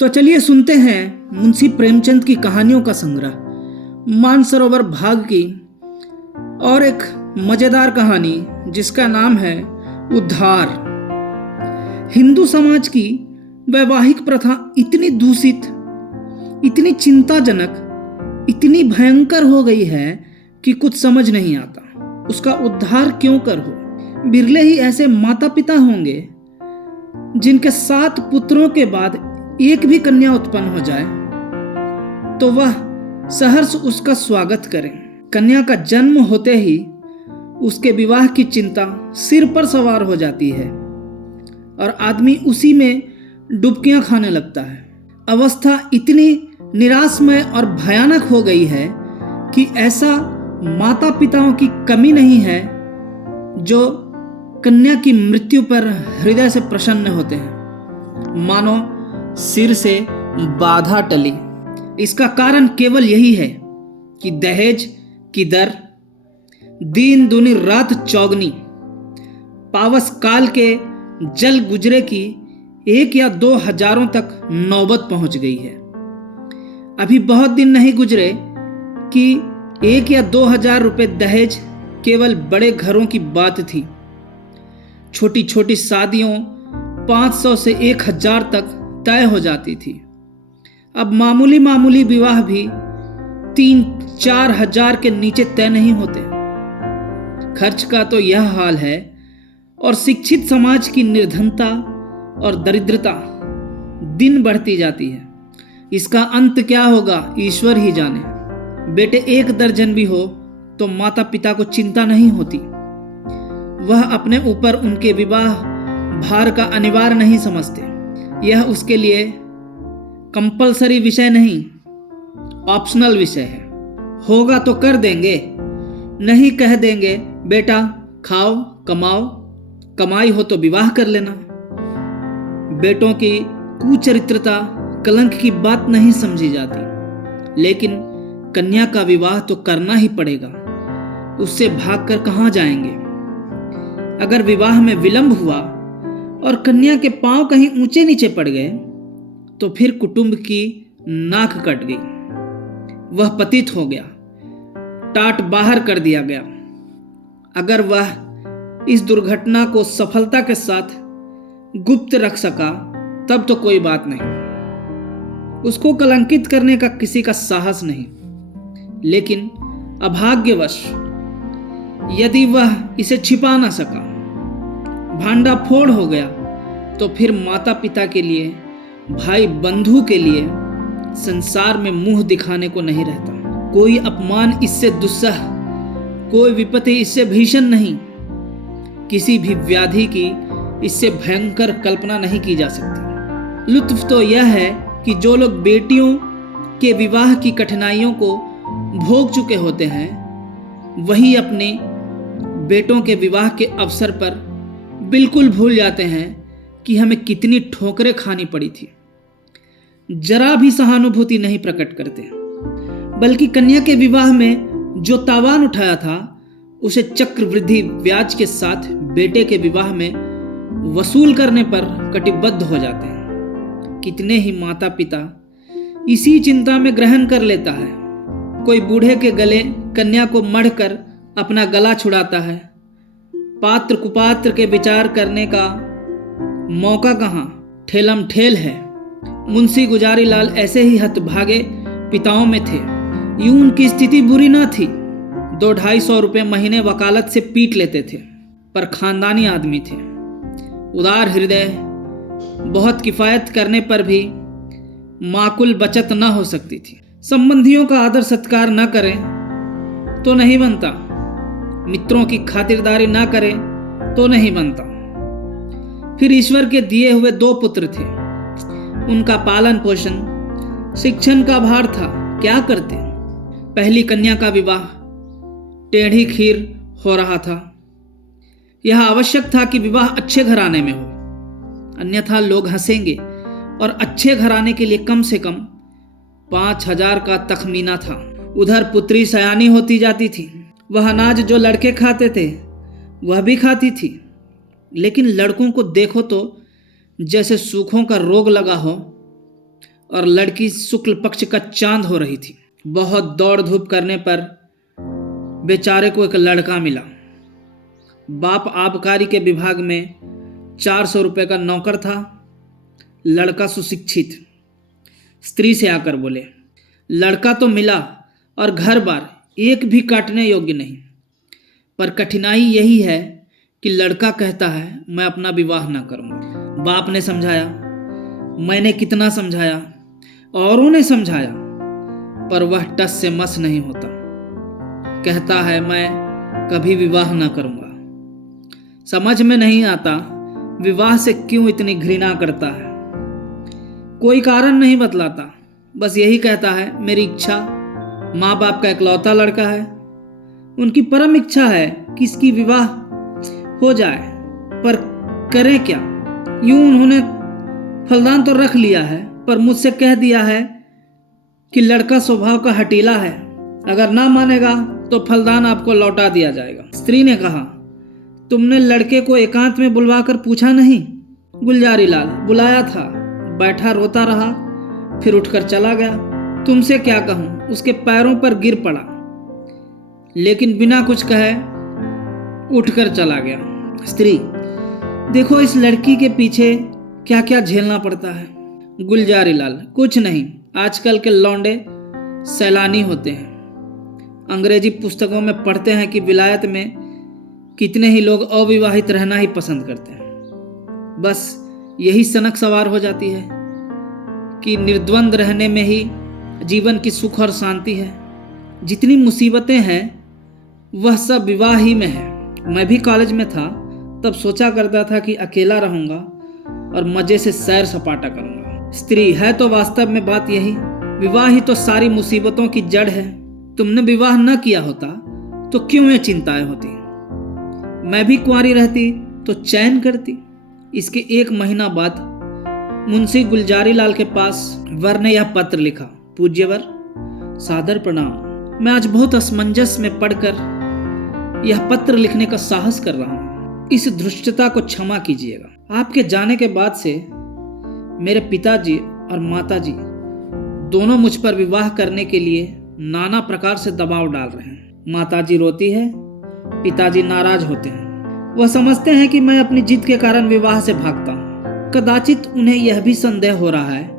तो चलिए सुनते हैं मुंशी प्रेमचंद की कहानियों का संग्रह मानसरोवर भाग की और एक मजेदार कहानी जिसका नाम है उद्धार। हिंदू समाज की वैवाहिक प्रथा इतनी दूषित, इतनी चिंताजनक, इतनी भयंकर हो गई है कि कुछ समझ नहीं आता उसका उद्धार क्यों कर हो। बिरले ही ऐसे माता पिता होंगे जिनके 7 पुत्रों के बाद एक भी कन्या उत्पन्न हो जाए तो वह सहर्ष उसका स्वागत करें। कन्या का जन्म होते ही उसके विवाह की चिंता सिर पर सवार हो जाती है और आदमी उसी में डुबकियां खाने लगता है। अवस्था इतनी निराशमय और भयानक हो गई है कि ऐसा माता पिताओं की कमी नहीं है जो कन्या की मृत्यु पर हृदय से प्रसन्न होते हैं, मानो सिर से बाधा टली। इसका कारण केवल यही है कि दहेज की दर दिन दुनी रात चौगनी, पावस काल के जल गुजरे की 1 या 2 हजारों तक नौबत पहुंच गई है। अभी बहुत दिन नहीं गुजरे कि 1 या 2 हजार रुपए दहेज केवल बड़े घरों की बात थी। छोटी छोटी शादियों 500 से 1000 तक तय हो जाती थी। अब मामूली मामूली विवाह भी 3-4 हजार के नीचे तय नहीं होते। खर्च का तो यह हाल है और शिक्षित समाज की निर्धनता और दरिद्रता दिन बढ़ती जाती है। इसका अंत क्या होगा ईश्वर ही जाने। बेटे 1 दर्जन भी हो तो माता पिता को चिंता नहीं होती। वह अपने ऊपर उनके विवाह भार का अनिवार्य नहीं समझते। यह उसके लिए कंपलसरी विषय नहीं, ऑप्शनल विषय है। होगा तो कर देंगे, नहीं कह देंगे बेटा खाओ कमाओ, कमाई हो तो विवाह कर लेना। बेटों की कुचरित्रता कलंक की बात नहीं समझी जाती, लेकिन कन्या का विवाह तो करना ही पड़ेगा। उससे भागकर कहां जाएंगे। अगर विवाह में विलंब हुआ और कन्या के पांव कहीं ऊंचे नीचे पड़ गए तो फिर कुटुंब की नाक कट गई। वह पतित हो गया, टाट बाहर कर दिया गया। अगर वह इस दुर्घटना को सफलता के साथ गुप्त रख सका तब तो कोई बात नहीं, उसको कलंकित करने का किसी का साहस नहीं। लेकिन अभाग्यवश यदि वह इसे छिपा ना सका, भांडा फोड़ हो गया, तो फिर माता पिता के लिए, भाई बंधु के लिए संसार में मुंह दिखाने को नहीं रहता। कोई अपमान इससे दुस्सह, कोई विपत्ति इससे भीषण नहीं, किसी भी व्याधि की इससे भयंकर कल्पना नहीं की जा सकती। लुत्फ तो यह है कि जो लोग बेटियों के विवाह की कठिनाइयों को भोग चुके होते हैं वही अपने बेटों के विवाह के अवसर पर बिल्कुल भूल जाते हैं कि हमें कितनी ठोकरें खानी पड़ी थी। जरा भी सहानुभूति नहीं प्रकट करते, बल्कि कन्या के विवाह में जो तावान उठाया था उसे चक्रवृद्धि ब्याज के साथ बेटे के विवाह में वसूल करने पर कटिबद्ध हो जाते हैं। कितने ही माता पिता इसी चिंता में ग्रहण कर लेता है। कोई बूढ़े के गले कन्या को मढ़कर अपना गला छुड़ाता है। पात्र कुपात्र के विचार करने का मौका कहाँ, ठेलम ठेल है। मुंशी गुजारी लाल ऐसे ही हतभागे पिताओं में थे। यूं उनकी स्थिति बुरी ना थी, 200-250 रुपये महीने वकालत से पीट लेते थे, पर खानदानी आदमी थे, उदार हृदय। बहुत किफायत करने पर भी माकुल बचत न हो सकती थी। संबंधियों का आदर सत्कार न करें तो नहीं बनता, मित्रों की खातिरदारी ना करें तो नहीं बनता। फिर ईश्वर के दिए हुए 2 पुत्र थे, उनका पालन पोषण, शिक्षण का भार था। क्या करते। पहली कन्या का विवाह टेढ़ी खीर हो रहा था। यह आवश्यक था कि विवाह अच्छे घराने में हो, अन्यथा लोग हंसेंगे और अच्छे घराने के लिए कम से कम 5000 का तखमीना था। उधर पुत्री सयानी होती जाती थी। वह अनाज जो लड़के खाते थे वह भी खाती थी, लेकिन लड़कों को देखो तो जैसे सूखों का रोग लगा हो। और लड़की शुक्ल पक्ष का चांद हो रही थी। बहुत दौड़ धूप करने पर बेचारे को एक लड़का मिला। बाप आबकारी के विभाग में 400 रुपये का नौकर था। लड़का सुशिक्षित। स्त्री से आकर बोले, लड़का तो मिला और घर बार एक भी काटने योग्य नहीं, पर कठिनाई यही है कि लड़का कहता है मैं अपना विवाह न करूंगा। बाप ने समझाया, मैंने कितना समझाया, औरों ने समझाया, पर वह टस से मस नहीं होता। कहता है मैं कभी विवाह न करूंगा। समझ में नहीं आता विवाह से क्यों इतनी घृणा करता है। कोई कारण नहीं बतलाता, बस यही कहता है मेरी इच्छा। माँ बाप का इकलौता लड़का है, उनकी परम इच्छा है कि इसकी विवाह हो जाए, पर करें क्या। यूं उन्होंने फलदान तो रख लिया है, पर मुझसे कह दिया है कि लड़का स्वभाव का हठीला है, अगर ना मानेगा तो फलदान आपको लौटा दिया जाएगा। स्त्री ने कहा, तुमने लड़के को एकांत में बुलवाकर पूछा नहीं? गुलजारी लाल, बुलाया था, बैठा रोता रहा, फिर उठकर चला गया। तुमसे क्या कहूं, उसके पैरों पर गिर पड़ा, लेकिन बिना कुछ कहे उठकर चला गया। स्त्री, देखो इस लड़की के पीछे क्या क्या झेलना पड़ता है। गुलजारी लाल, कुछ नहीं, आजकल के लौंडे सैलानी होते हैं। अंग्रेजी पुस्तकों में पढ़ते हैं कि विलायत में कितने ही लोग अविवाहित रहना ही पसंद करते हैं। बस यही सनक सवार हो जाती है कि निर्द्वंद रहने में ही जीवन की सुख और शांति है। जितनी मुसीबतें हैं वह सब विवाह ही में है। मैं भी कॉलेज में था तब सोचा करता था कि अकेला रहूंगा और मजे से सैर सपाटा करूंगा। स्त्री, है तो वास्तव में बात यही। विवाह ही तो सारी मुसीबतों की जड़ है। तुमने विवाह न किया होता तो क्यों ये चिंताएं होती। मैं भी कुंवारी रहती तो चैन करती। इसके 1 महीना बाद मुंशी गुलजारी लाल के पास वर ने यह पत्र लिखा। पूज्यवर, सादर प्रणाम। मैं आज बहुत असमंजस में पढ़कर यह पत्र लिखने का साहस कर रहा हूँ। इस धृष्टता को क्षमा कीजिएगा। आपके जाने के बाद से मेरे पिताजी और माताजी दोनों मुझ पर विवाह करने के लिए नाना प्रकार से दबाव डाल रहे हैं। माताजी रोती है, पिताजी नाराज होते हैं। वह समझते हैं कि मैं अपनी जिद के कारण विवाह से भागता हूँ। कदाचित उन्हें यह भी संदेह हो रहा है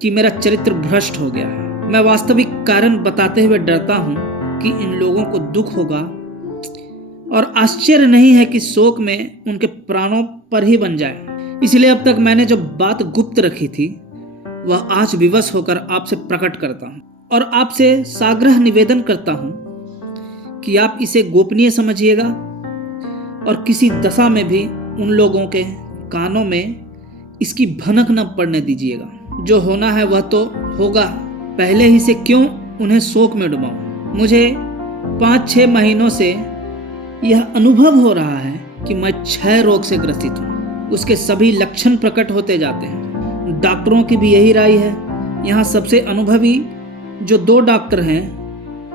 कि मेरा चरित्र भ्रष्ट हो गया है। मैं वास्तविक कारण बताते हुए डरता हूँ कि इन लोगों को दुख होगा और आश्चर्य नहीं है कि शोक में उनके प्राणों पर ही बन जाए। इसलिए अब तक मैंने जो बात गुप्त रखी थी वह आज विवश होकर आपसे प्रकट करता हूँ और आपसे साग्रह निवेदन करता हूँ कि आप इसे गोपनीय समझिएगा और किसी दशा में भी उन लोगों के कानों में इसकी भनक न पड़ने दीजिएगा। जो होना है वह तो होगा, पहले ही से क्यों उन्हें शोक में डुबाऊं। मुझे 5-6 महीनों से यह अनुभव हो रहा है कि मैं क्षय रोग से ग्रसित हूँ। उसके सभी लक्षण प्रकट होते जाते हैं। डॉक्टरों की भी यही राय है। यहाँ सबसे अनुभवी जो 2 डॉक्टर हैं,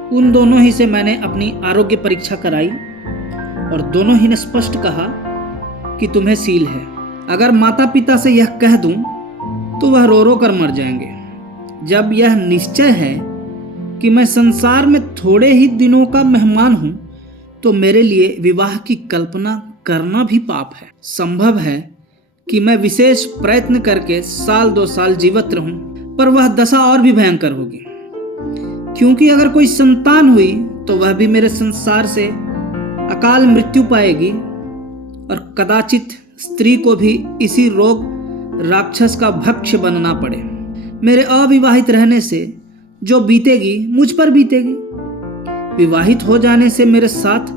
उन दोनों ही से मैंने अपनी आरोग्य परीक्षा कराई और दोनों ही ने स्पष्ट कहा कि तुम्हें सील है। अगर माता पिता से यह कह दूं तो वह रो रो कर मर जाएंगे। जब यह निश्चय है कि मैं संसार में थोड़े ही दिनों का मेहमान हूं, तो मेरे लिए विवाह की कल्पना करना भी पाप है। संभव है कि मैं विशेष प्रयत्न करके 1-2 साल जीवित रहूं, पर वह दशा और भी भयंकर होगी, क्योंकि अगर कोई संतान हुई तो वह भी मेरे संसार से अकाल मृत्यु पाएगी और कदाचित स्त्री को भी इसी रोग राक्षस का भक्ष्य बनना पड़े। मेरे अविवाहित रहने से जो बीतेगी मुझ पर बीतेगी। विवाहित हो जाने से मेरे साथ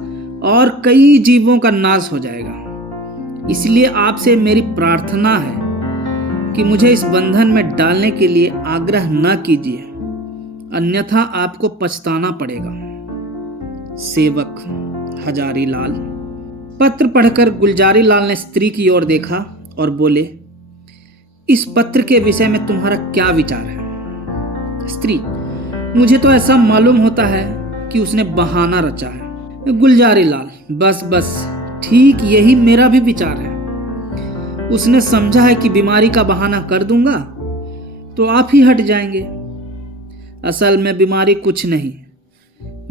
और कई जीवों का नाश हो जाएगा। इसलिए आपसे मेरी प्रार्थना है कि मुझे इस बंधन में डालने के लिए आग्रह न कीजिए, अन्यथा आपको पछताना पड़ेगा। सेवक हजारी लाल। पत्र पढ़कर गुलजारी लाल ने स्त्री की ओर देखा और बोले, इस पत्र के विषय में तुम्हारा क्या विचार है? स्त्री, मुझे तो ऐसा मालूम होता है कि उसने बहाना रचा है। गुलजारी लाल, बस बस, ठीक यही मेरा भी विचार है। उसने समझा है कि बीमारी का बहाना कर दूंगा तो आप ही हट जाएंगे। असल में बीमारी कुछ नहीं,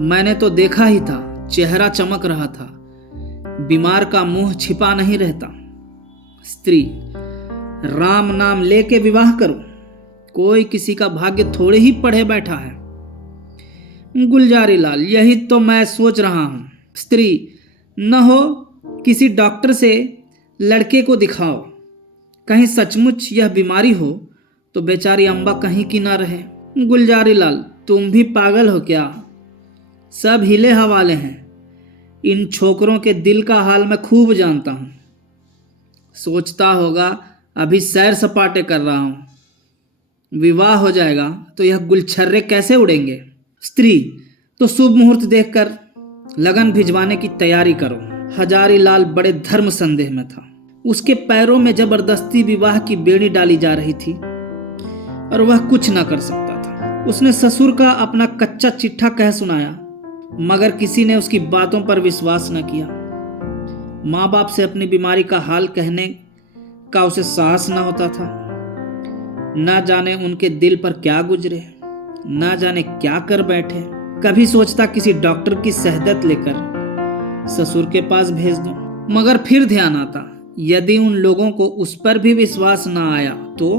मैंने तो देखा ही था, चेहरा चमक रहा था। बीमार का मुंह छिपा नहीं रहता। स्त्री, राम नाम लेके विवाह करो, कोई किसी का भाग्य थोड़े ही पढ़े बैठा है। गुलजारी लाल, यही तो मैं सोच रहा हूं। स्त्री, न हो किसी डॉक्टर से लड़के को दिखाओ, कहीं सचमुच यह बीमारी हो तो बेचारी अम्बा कहीं की ना रहे। गुलजारी लाल, तुम भी पागल हो क्या? सब हिले हवाले हैं। इन छोकरों के दिल का हाल मैं खूब जानता हूं। सोचता होगा अभी सैर सपाटे कर रहा हूं, विवाह हो जाएगा तो यह गुलछर्रे कैसे उड़ेंगे। स्त्री, तो शुभ मुहूर्त देखकर लगन भिजवाने की तैयारी करो। हजारी लाल बड़े धर्म संदेह में था। उसके पैरों में जबरदस्ती विवाह की बेड़ी डाली जा रही थी और वह कुछ न कर सकता था। उसने ससुर का अपना कच्चा चिट्ठा कह सुनाया, मगर किसी ने उसकी बातों पर विश्वास न किया। माँ बाप से अपनी बीमारी का हाल कहने का उसे साहस न होता था। न जाने उनके दिल पर क्या गुजरे, न जाने क्या कर बैठे। कभी सोचता किसी डॉक्टर की सहायता लेकर ससुर के पास भेज दूं, मगर फिर ध्यान आता यदि उन लोगों को उस पर भी विश्वास न आया तो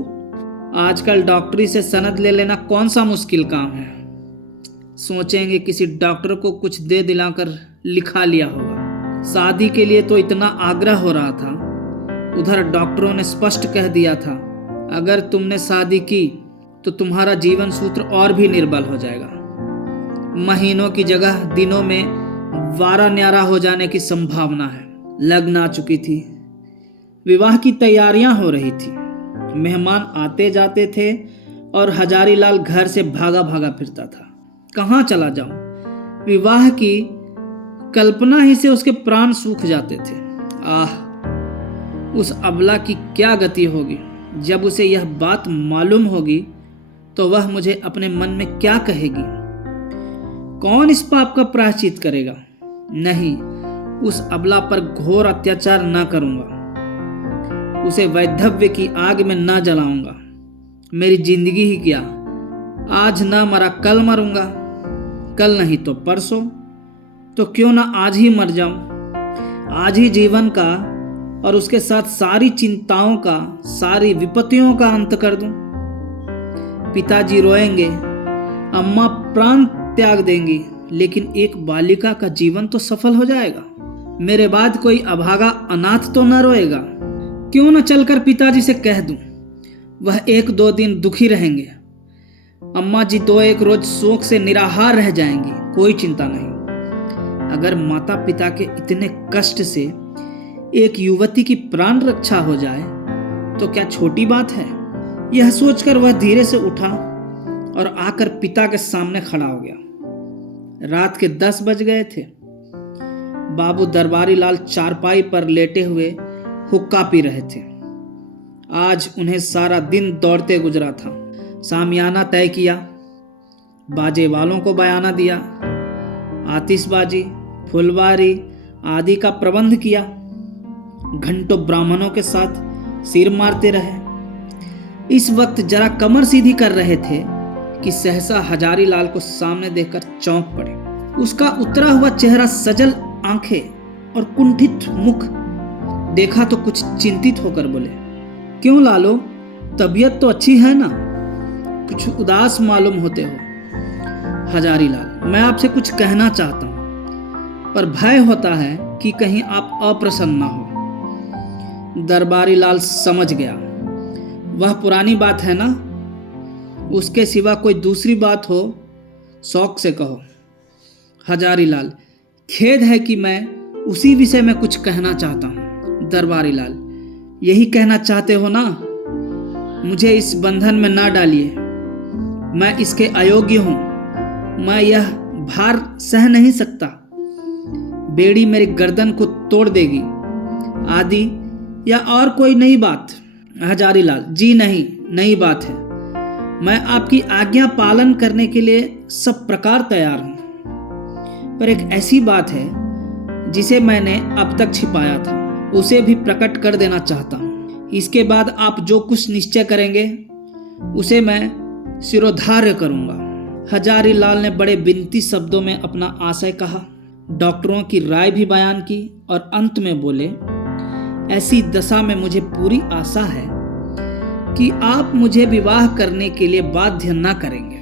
आजकल डॉक्टरी से सनद ले लेना कौन सा मुश्किल काम है। सोचेंगे किसी डॉक्टर को कुछ दे दिलाकर लिखा लिया होगा। शादी के लिए तो इतना आग्रह हो रहा था, उधर डॉक्टरों ने स्पष्ट कह दिया था अगर तुमने शादी की तो तुम्हारा जीवन सूत्र और भी निर्बल हो जाएगा। महीनों की जगह दिनों में वारा न्यारा हो जाने की संभावना है। लगन आ चुकी थी, विवाह की तैयारियां हो रही थी, मेहमान आते जाते थे और हजारी लाल घर से भागा भागा फिरता था। कहाँ चला जाऊं? विवाह की कल्पना ही से उसके प्राण सूख जाते थे। आह, उस अबला की क्या गति होगी जब उसे यह बात मालूम होगी तो वह मुझे अपने मन में क्या कहेगी। कौन इस पाप का प्रायश्चित करेगा? नहीं, उस अबला पर घोर अत्याचार न करूंगा, उसे वैधव्य की आग में न जलाऊंगा। मेरी जिंदगी ही क्या, आज न मरा कल मरूंगा, कल नहीं तो परसों, तो क्यों ना आज ही मर जाऊं। आज ही जीवन का और उसके साथ सारी चिंताओं का, सारी विपत्तियों का अंत कर दूं। पिताजी रोएंगे, अम्मा प्राण त्याग देंगी, लेकिन एक बालिका का जीवन तो सफल हो जाएगा। मेरे बाद कोई अभागा अनाथ तो न रोएगा। क्यों न चलकर पिताजी से कह दूं, वह 1-2 दिन दुखी रहेंगे। अम्मा जी 2-1 रोज शोक से निराहार रह जाएंगी, कोई चिंता नहीं। अगर माता पिता के इतने कष्ट से एक युवती की प्राण रक्षा हो जाए तो क्या छोटी बात है। यह सोचकर वह धीरे से उठा और आकर पिता के सामने खड़ा हो गया। रात के 10 बज गए थे। बाबू दरबारी लाल चारपाई पर लेटे हुए हुक्का पी रहे थे। आज उन्हें सारा दिन दौड़ते गुजरा था। सामियाना तय किया, बाजे वालों को बयाना दिया, आतिशबाजी, फुलवारी आदि का प्रबंध किया। घंटों ब्राह्मणों के साथ सिर मारते रहे। इस वक्त जरा कमर सीधी कर रहे थे कि सहसा हजारी लाल को सामने देखकर चौंक पड़े। उसका उतरा हुआ चेहरा, सजल आंखें और कुंठित मुख देखा तो कुछ चिंतित होकर बोले, क्यों लालो, तबीयत तो अच्छी है ना? कुछ उदास मालूम होते हो। हजारी लाल, मैं आपसे कुछ कहना चाहता हूं, पर भय होता है कि कहीं आप अप्रसन्न ना हो। दरबारी लाल समझ गया, वह पुरानी बात है ना, उसके सिवा कोई दूसरी बात हो शौक से कहो। हजारी लाल, खेद है कि मैं उसी विषय में कुछ कहना चाहता हूं। दरबारी लाल, यही कहना चाहते हो ना? मुझे इस बंधन में ना डालिए, मैं इसके अयोग्य हूं, मैं यह भार सह नहीं सकता, बेड़ी मेरी गर्दन को तोड़ देगी, आदि या और कोई नई बात। हजारी लाल, जी नहीं, नई बात है। मैं आपकी आज्ञा पालन करने के लिए सब प्रकार तैयार हूं, पर एक ऐसी बात है जिसे मैंने अब तक छिपाया था, उसे भी प्रकट कर देना चाहता हूं। इसके बाद आप जो कुछ निश्चय करेंगे उसे मैं शिरोधार्य करूंगा। हजारी लाल ने बड़े विनती शब्दों में अपना आशय कहा, डॉक्टरों की राय भी बयान की और अंत में बोले, ऐसी दशा में मुझे पूरी आशा है कि आप मुझे विवाह करने के लिए बाध्य न करेंगे।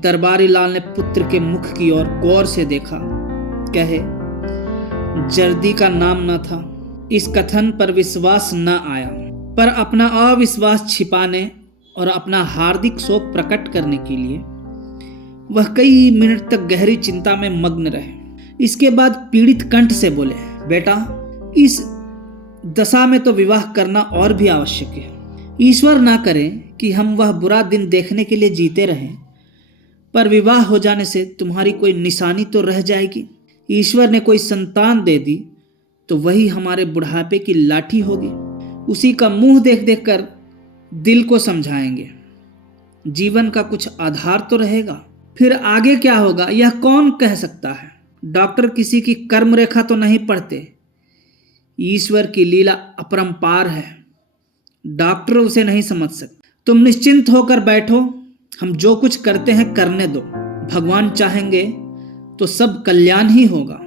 दरबारी लाल ने पुत्र के मुख की ओर गौर से देखा। कहे, जर्दी का नाम न था। इस कथन पर विश्वास न आया, पर अपना अविश्वास छिपाने और अपना हार्दिक शोक प्रकट करने के लिए वह कई मिनट तक गहरी चिंता में मग्न रहे। इसके बाद पीड़ित कंठ से बोले, बेटा, इस दशा में तो विवाह करना और भी आवश्यक है। ईश्वर ना करे कि हम वह बुरा दिन देखने के लिए जीते रहें, पर विवाह हो जाने से तुम्हारी कोई निशानी तो रह जाएगी। ईश्वर ने कोई संतान दे दी तो वही हमारे बुढ़ापे की लाठी होगी। उसी का मुंह देख देख कर दिल को समझाएंगे। जीवन का कुछ आधार तो रहेगा। फिर आगे क्या होगा यह कौन कह सकता है। डॉक्टर किसी की कर्म रेखा तो नहीं पढ़ते। ईश्वर की लीला अपरंपार है, डॉक्टर उसे नहीं समझ सकते। तुम निश्चिंत होकर बैठो, हम जो कुछ करते हैं करने दो। भगवान चाहेंगे तो सब कल्याण ही होगा।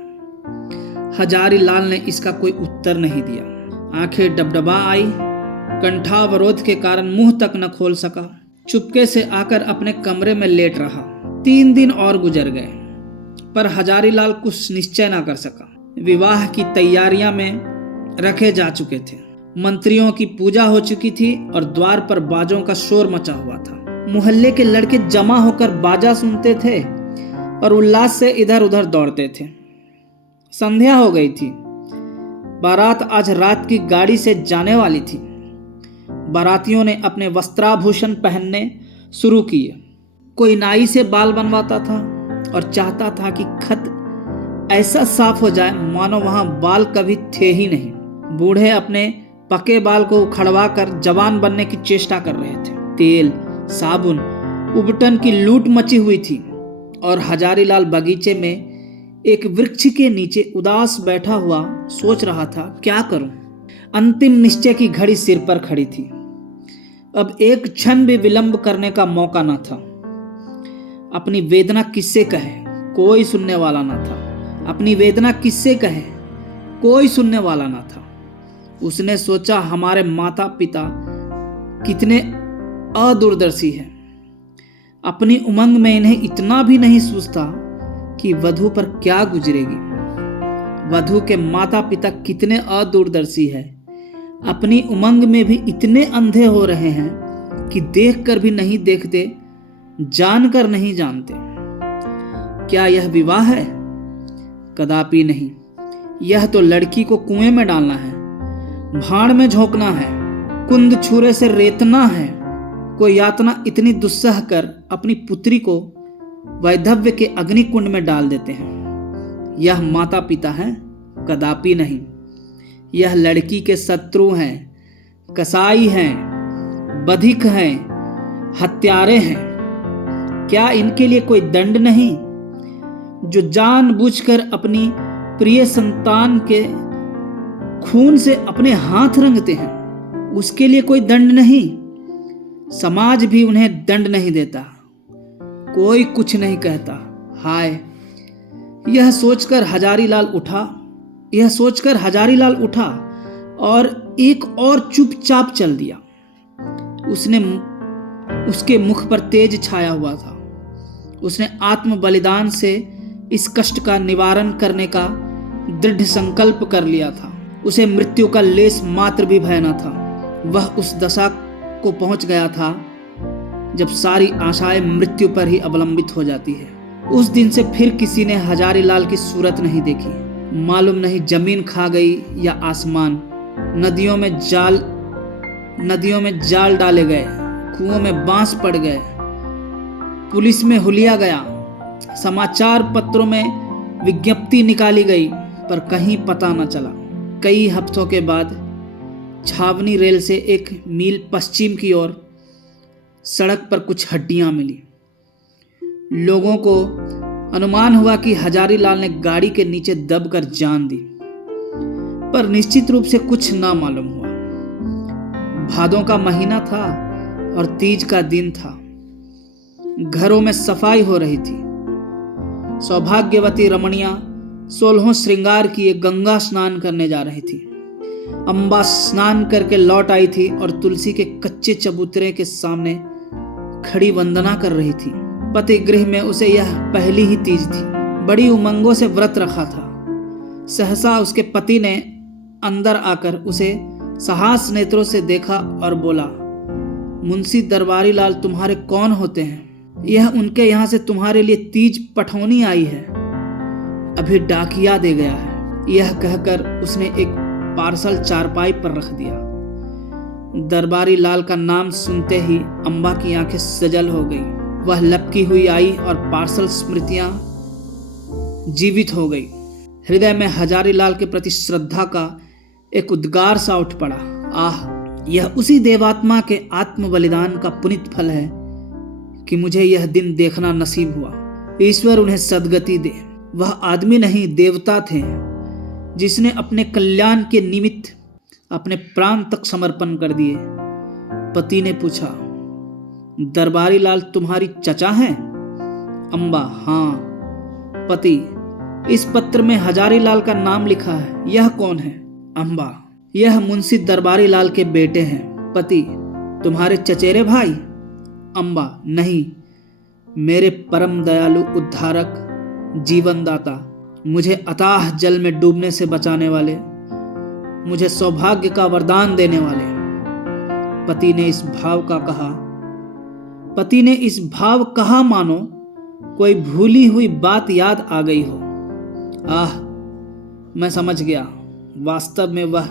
हजारी लाल ने इसका कोई उत्तर नहीं दिया। आंखें डबडबा आई, कंठावरोध के कारण मुंह तक न खोल सका। चुपके से आकर अपने कमरे में लेट रहा। 3 दिन और गुजर गए, पर हजारी लाल कुछ निश्चय न कर सका। विवाह की तैयारियां में रखे जा चुके थे। मंत्रियों की पूजा हो चुकी थी और द्वार पर बाजों का शोर मचा हुआ था। मोहल्ले के लड़के जमा होकर बाजा सुनते थे और उल्लास से इधर उधर दौड़ते थे। संध्या हो गई थी। बारात आज रात की गाड़ी से जाने वाली थी। बारातियों ने अपने वस्त्राभूषण पहनने शुरू किए। कोई नाई से बाल बनवाता था और चाहता था कि खत ऐसा साफ हो जाए मानो वहां बाल कभी थे ही नहीं। बूढ़े अपने पके बाल को उखड़वा कर जवान बनने की चेष्टा कर रहे थे। तेल, साबुन, उबटन की लूट मची हुई थी और हजारी लाल बगीचे में एक वृक्ष के नीचे उदास बैठा हुआ सोच रहा था, क्या करूं। अंतिम निश्चय की घड़ी सिर पर खड़ी थी। अब एक क्षण भी विलंब करने का मौका न था। अपनी वेदना किससे कहे, कोई सुनने वाला न था। अपनी वेदना किससे कहे, कोई सुनने वाला न था। उसने सोचा, हमारे माता पिता कितने अदूरदर्शी हैं। अपनी उमंग में इन्हें इतना भी नहीं सूझता कि वधू पर क्या गुजरेगी। वधू के माता पिता कितने अदूरदर्शी हैं। अपनी उमंग में भी इतने अंधे हो रहे हैं कि देखकर भी नहीं देखते, जानकर नहीं जानते। क्या यह विवाह है? कदापि नहीं। यह तो लड़की को कुएं में डालना है, भाड़ में झोंकना है, कुंद छुरे से रेतना है। कोई यातना इतनी दुस्सह कर अपनी पुत्री को वैधव्य के अग्निकुंड में डाल देते हैं। यह माता पिता हैं? कदापि नहीं। यह लड़की के शत्रु हैं, कसाई हैं, बधिक हैं, हत्यारे हैं। क्या इनके लिए कोई दंड नहीं? जो जानबूझकर अपनी प्रिय संतान के खून से अपने हाथ रंगते हैं, उसके लिए कोई दंड नहीं। समाज भी उन्हें दंड नहीं देता, कोई कुछ नहीं कहता। हाय, यह सोचकर हजारी लाल उठा और एक और चुपचाप चल दिया। उसके मुख पर तेज छाया हुआ था। उसने आत्म बलिदान से इस कष्ट का निवारण करने का दृढ़ संकल्प कर लिया था। उसे मृत्यु का लेस मात्र भी भय न था। वह उस दशा को पहुंच गया था जब सारी आशाएं मृत्यु पर ही अवलंबित हो जाती है। उस दिन से फिर किसी ने हजारी लाल की सूरत नहीं देखी। मालूम नहीं जमीन खा गई या आसमान। नदियों में जाल डाले गए, कुओं में बांस पड़ गए, पुलिस में हुलिया गया, समाचार पत्रों में विज्ञप्ति निकाली गई, पर कहीं पता न चला। कई हफ्तों के बाद छावनी रेल से 1 मील पश्चिम की ओर सड़क पर कुछ हड्डियां मिली। लोगों को अनुमान हुआ कि हजारी लाल ने गाड़ी के नीचे दबकर जान दी, पर निश्चित रूप से कुछ ना मालूम हुआ। भादों का महीना था। और तीज का दिन था। घरों में सफाई हो रही थी। सौभाग्यवती रमणियां 16 श्रृंगार किए गंगा स्नान करने जा रही थी। अम्बा स्नान करके लौट आई थी और तुलसी के कच्चे चबूतरे के सामने खड़ी वंदना कर रही थी। पति गृह में उसे यह पहली ही तीज थी। बड़ी उमंगों से व्रत रखा था। सहसा उसके पति ने अंदर आकर उसे साहस नेत्रों से देखा और बोला, मुंशी दरबारी लाल तुम्हारे कौन होते हैं? यह उनके यहाँ से तुम्हारे लिए तीज पठौनी आई है, अभी डाकिया दे गया है। यह कहकर उसने एक पार्सल चारपाई पर रख दिया। दरबारी लाल का नाम सुनते ही अम्बा की आंखें सजल हो गई। वह लपकी हुई आई और पार्सल स्मृतियां जीवित हो गई। हृदय में हजारी लाल के प्रति श्रद्धा का एक उद्गार सा उठ पड़ा। आह, यह उसी देवात्मा के आत्म बलिदान का पुनीत फल है कि मुझे यह दिन देखना नसीब हुआ। ईश्वर उन्हें सद्गति दे। वह आदमी नहीं देवता थे जिसने अपने कल्याण के निमित्त अपने प्राण तक समर्पण कर दिए। पति ने पूछा, दरबारी लाल तुम्हारी चचा हैं? अम्बा, हाँ। पति, इस पत्र में हजारी लाल का नाम लिखा है, यह कौन है? अम्बा, यह मुंशी दरबारी लाल के बेटे हैं। पति, तुम्हारे चचेरे भाई? अम्बा, नहीं, मेरे परम दयालु उद्धारक, जीवनदाता, मुझे अथाह जल में डूबने से बचाने वाले, मुझे सौभाग्य का वरदान देने वाले। पति ने इस भाव कहा मानो कोई भूली हुई बात याद आ गई हो। आह, मैं समझ गया, वास्तव में वह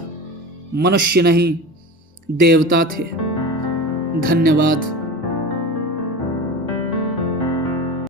मनुष्य नहीं देवता थे। धन्यवाद।